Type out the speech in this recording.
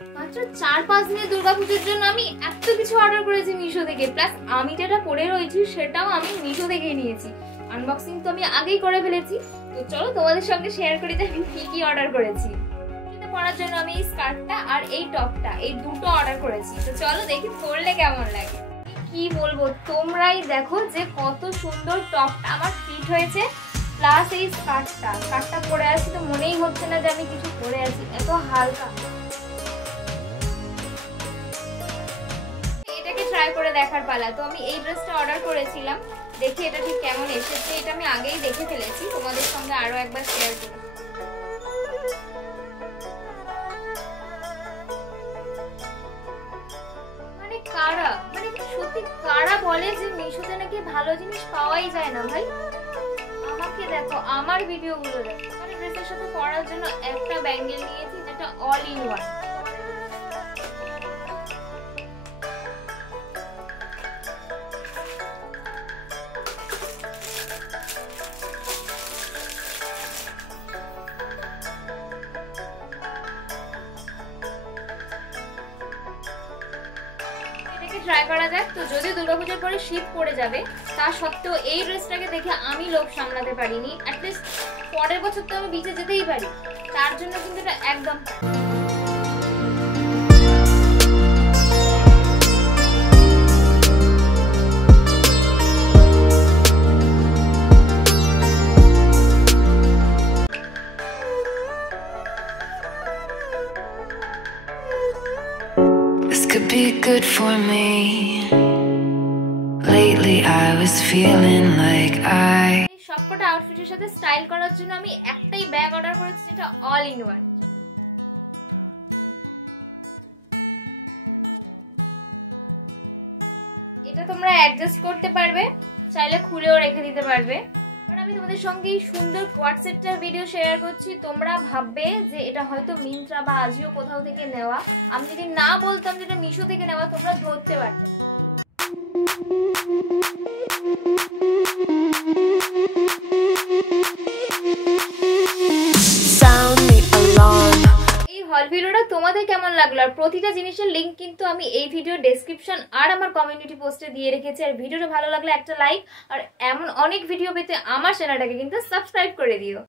মাত্র 4-5 দিনে দুর্গাপূজার জন্য আমি এত কিছু অর্ডার করেছি মিশো থেকে, প্লাস আমি যেটা পরে রয়েছি সেটাও আমি মিশো থেকেই নিয়েছি। আনবক্সিং তো আমি আগেই করে ফেলেছি, তো চলো তোমাদের সঙ্গে শেয়ার করি যে আমি কি অর্ডার করেছি। এটা পরার জন্য আমি এই স্কার্টটা আর এই টপটা, এই দুটো অর্ডার করেছি। তো চলো দেখি পরলে কেমন লাগে। কি বলবো, তোমরাই দেখো যে কত সুন্দর টপটা আমার ফিট হয়েছে, প্লাস এই স্কার্টটা পরে আছি তো মনেই হচ্ছে না যে আমি কিছু পরে আছি, এত হালকা। এটাকে ট্রাই করে দেখার পালা। তো আমি এই ড্রেসটা অর্ডার করেছিলাম, দেখি এটা ঠিক কেমন এসেছে। এটা আমি আগেই দেখে ফেলেছি, তোমাদের সঙ্গে আরো একবার শেয়ার করি। সত্যি কারা বলে যে মিশোতে নাকি ভালো জিনিস পাওয়াই যায় না ভাই? আমাকে দেখো, আমার ভিডিওগুলো দেখো। মানে ড্রেসের সাথে পরার জন্য একটা ব্যাঙ্গেল নিয়েছি যেটা অল ইন ওয়ান। ট্রাই করা যাক। তো যদি দুর্গাপূজার পরে শীত পড়ে যাবে, তা সত্ত্বেও এই ড্রেসটাকে দেখে আমি লোভ সামলাতে পারিনি। অ্যাটলিস্ট পরের বছর তো আমি বিচে যেতেই পারি, তার জন্য কিন্তু এটা একদম। Could be good for me. Lately I was feeling like সবকটা আউটফিটের সাথে স্টাইল করার জন্য আমি একটাই ব্যাগ অর্ডার করেছি যেটা অল ইন ওয়ান। এটা তোমরা অ্যাডজাস্ট করতে পারবে, চাইলে খুলেও রেখে দিতে পারবে। আমি তোমাদের সঙ্গে এই সুন্দর কোয়াড সেটটার ভিডিও শেয়ার করছি। তোমরা ভাববে যে এটা হয়তো মিন্ত্রা বা আজিও কোথাও থেকে নেওয়া। আমি যদি না বলতাম যে এটা মিশো থেকে নেওয়া, তোমরা ধরতে পারতে। এই হল ভিডিওটা তোমাদের কেমন লাগলো? আর প্রতিটা জিনিসের লিংক কিন্তু আমি এই ভিডিও ডেসক্রিপশন আর আমার কমিউনিটি পোস্টে দিয়ে রেখেছি। আর ভিডিওটা ভালো লাগলে একটা লাইক, আর এমন অনেক ভিডিও পেতে আমার চ্যানেলটাকে কিন্তু সাবস্ক্রাইব করে দিও।